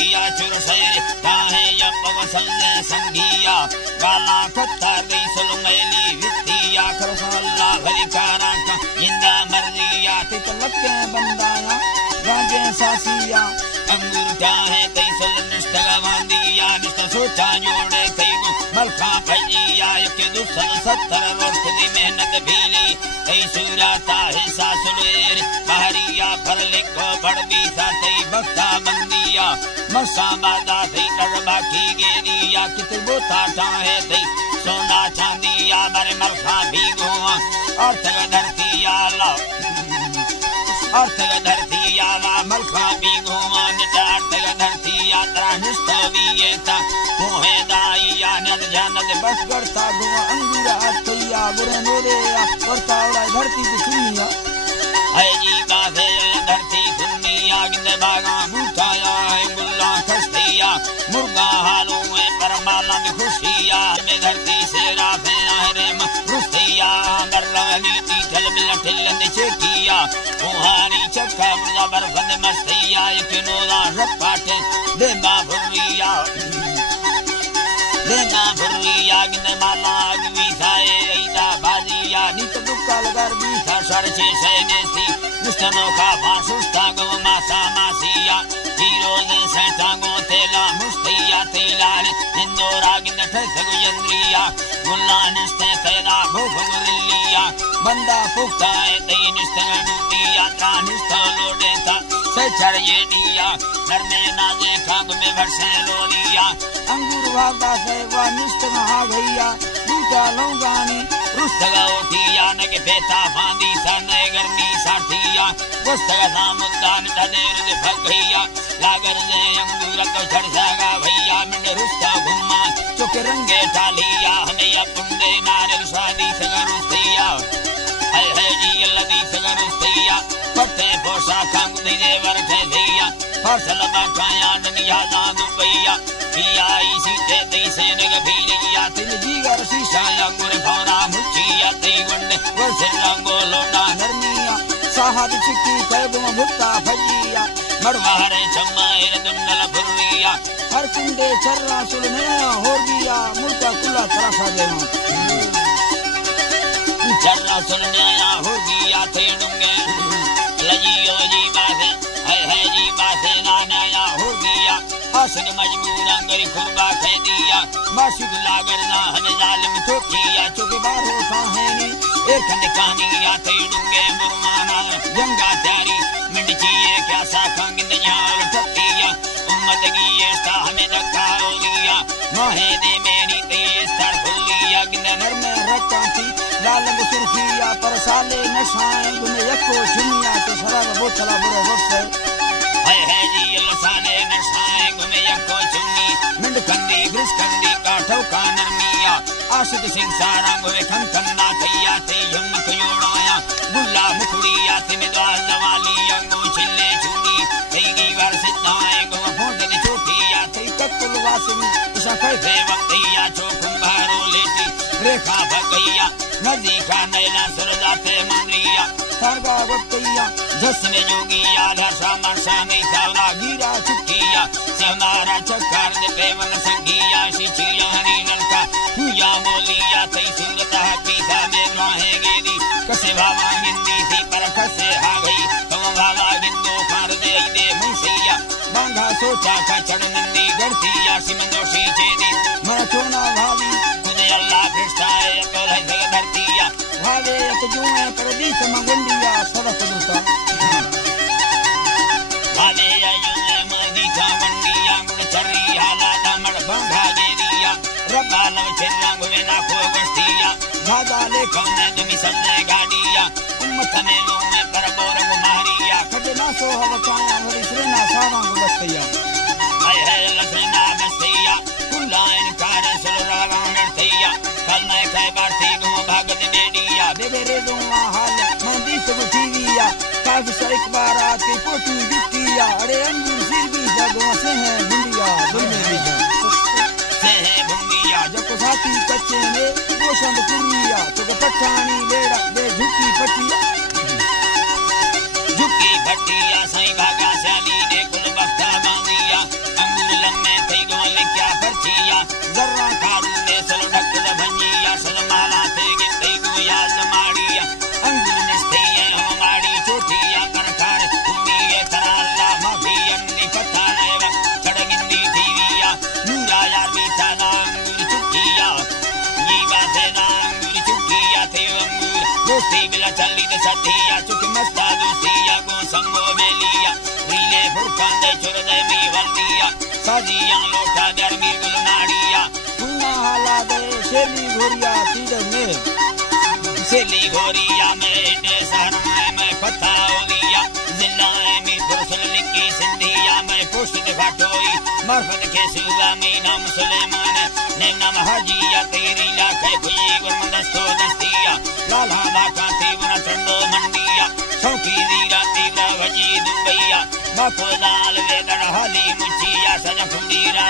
संगिया चुरसैर ताहे या पवसल्ले संगिया गाला कत्ता गई सुलमैली वित्तिया करसल्ला भरिकारा का इंदा मर्जिया तितलक्के बंदाया गाजे सासिया अंगूर चाहे तई सुल निष्ठगवांदिया निष्ठ सोचा जोड़े तई को मलखा भजिया यके दुसल 70 वर्ष की मेहनत भीली तई सूरा ताहे सासुलेर बहरिया पर लिखो पड़बी सा तई बख्ता बंदिया मसा बादा तई करबा की गेरिया कितबो ताटा है तई सोना चांदिया मरे मलखा भीगो अर्थ धरतिया ला अर्थ धरतिया ला मलखा भीगो अर्थ धरतिया तरा निष्ठवियता कोहे दाइया नद जानद बस करता गुआ अंगूरा अतैया बुरे नोरे करता उड़ा धरती की सुनिया है जी बाधे धरती सुनिया गिंदे बागा मुठाया है गुल्ला खस्तिया मुर्गा हालों में परमाला में खुशिया में धरती से राफे आहरे रुस्तिया बरलानी तीठल बिलठल निचेकिया कोहानी चक्का मुर्गा बरफंद मस्तिया एक नोला रपाटे देना भुरिया गिंदे माला अगवी साए ऐदा बाजिया नित दुक्का लगर बीसा सरचे सैनेसी निष्ठनो का फासुस्ता गो मासा मासिया हीरो ने सैटांगो तेला मुस्तिया तेलाने इंदोरा गिंदे ठसगु यंद्रिया गुल्ला निष्ठे सैदा भूख गुरिलिया बंदा पुख्ता है तई निष्ठन डूतिया ता निष्ठा लोडेता सचर ये दिया नरमे नाजे खाग में भरसे लोलिया अंगूर भागा से वा निष्ठ महा भैया बूटा लौंगानी रुस्तगा उठिया नके पेता फांदी सने गर्मी साठिया वस्तगा सामुद्दान तदेर दे भगैया लागर दे अंगूर को छड़ सगा भैया मिंड रुस्ता घुमा चुके रंगे डालिया हमें अपने नारे शादी सगा रुस्तिया है जी अल्लाह सगा रुस्तिया पट्टे पोसा खांग दे वरठे दिया फसल बाठाया दुनिया ना दुबैया किया इसी ते तई से नग भीलिया तिल जीगर शीशाया गुरे भौरा मुचिया तई वंडे वर्ष रंगो लोटा नरमिया साहब चिक्की कैबम भुट्टा भजिया मड़वारे चम्माएर दुन्नल फुरिया हर कुंडे चर्रा सुलने हो गया मुर्का कुला तरसा देवा चर्रा सुलने हो गया थे डूंगे लजियो जी बासे है जी बासे नाना हो गया आशिक मजबूर अंगरी खुरबा कह दिया माशिक लागर ना हन जालिम ठोकिया चुके बारो काहेनी एक खंड कहानिया तई डूंगे मुरमाना जंगा त्यारी मिंडचिए क्या सा खांगिंद यार ठक्तिया उम्मत की ये सा हमें धक्का हो दिया मोहे दे मेरी तेज सर फुलिया गिंद नर में रखता थी लाल सुर्खिया पर साले नशाएं गुने यको चुनिया तो शराब बोतला बुरे वक्त है जी लसाने नशाएं गुने यको चुन्नी मिंड कंदी ब्रिज कंदी काठो का नरमिया आशिक सिंह सारा गुवे खन खन्ना थैया थे हिम्मत योड़ाया गुल्ला मुखड़िया थे मिदवाल दवाली अंगो छिल्ले चूड़ी थैगी वार सिद्धाए गो फोट दे छोटिया थे कत्तुल वासिन उसा कैसे वक्तिया चोकुम बारो लेती रेखा भगैया नदी का नैला सुरजाते मानिया सरगा वक्तिया जसने जोगिया धर्षा मर्षा नहीं सावला गिरा चुकिया समारा चक्कर दे पेवन संगिया शिचिया हरी नलका हुया बोलिया तई सूरत हकीसा में नोहे गेदी कसे भावा हिंदी थी पर कसे हा गई तुम भावा हिंदू खार दे मुंसिया बांधा सोचा का चढ़ नंदी गढ़तिया सिमंदोशी चेदी मैं चोना भावी तुझे अल्लाह फिरसाए तो है धरतिया भावे एक जुए प्रदीप मंगंडिया सड़क दुसा भावे जुए मोदी का मंडिया मुड़ चरी हाला दमड़ बंधा गेरिया रब्बा लव चेला गुवे ना खो गस्तिया भाजा लेखों ने तुमी सबने गाड़िया उम्मत में लोग में पर बोरंग मारिया खजना सो हवकाया हरी श्रेना सावांग बस्तिया है लसना बस्तिया कुलाइन कार सुलरावा नर्तिया कल मैं कई बार थी गो भागत बेडिया बेबे रे दो हाल मंदी सब टीविया काफ से एक बार आके पोटी दिखतिया अरे अंगूर सिर भी जगो से है बुंदिया दुनिया भी से है बुंदिया जब को साथी कच्चे में पोषण पुरिया तो पठानी लेड़ा दे झुकी पटिया झुकी पटिया सही भागा साली ने कुल बख्ता बांधिया सतिया चुक मस्ता दुसिया गो संगो बेलिया रीले फुरकान दे चुर दे मी वंदिया साजिया लोटा गर्मी गुलनाड़िया तूना हाला दे शेली घोरिया तीर में सेली घोरिया में इटे सहरा में पता ओलिया जिला में पुरुषल लिखी सिंधिया में पुष्ट घाटोई मरफत के सुगा में नाम सुलेमान ने नाम हाजिया तेरी लाखे भुई गुरमदस्तो दस्तिया लाला बाका तीवरा चंदो मंडिया सौकी दीरा तीवरा भजी दुबैया बाको दाल वेगड़ हाली मुछिया सजा फुंडीरा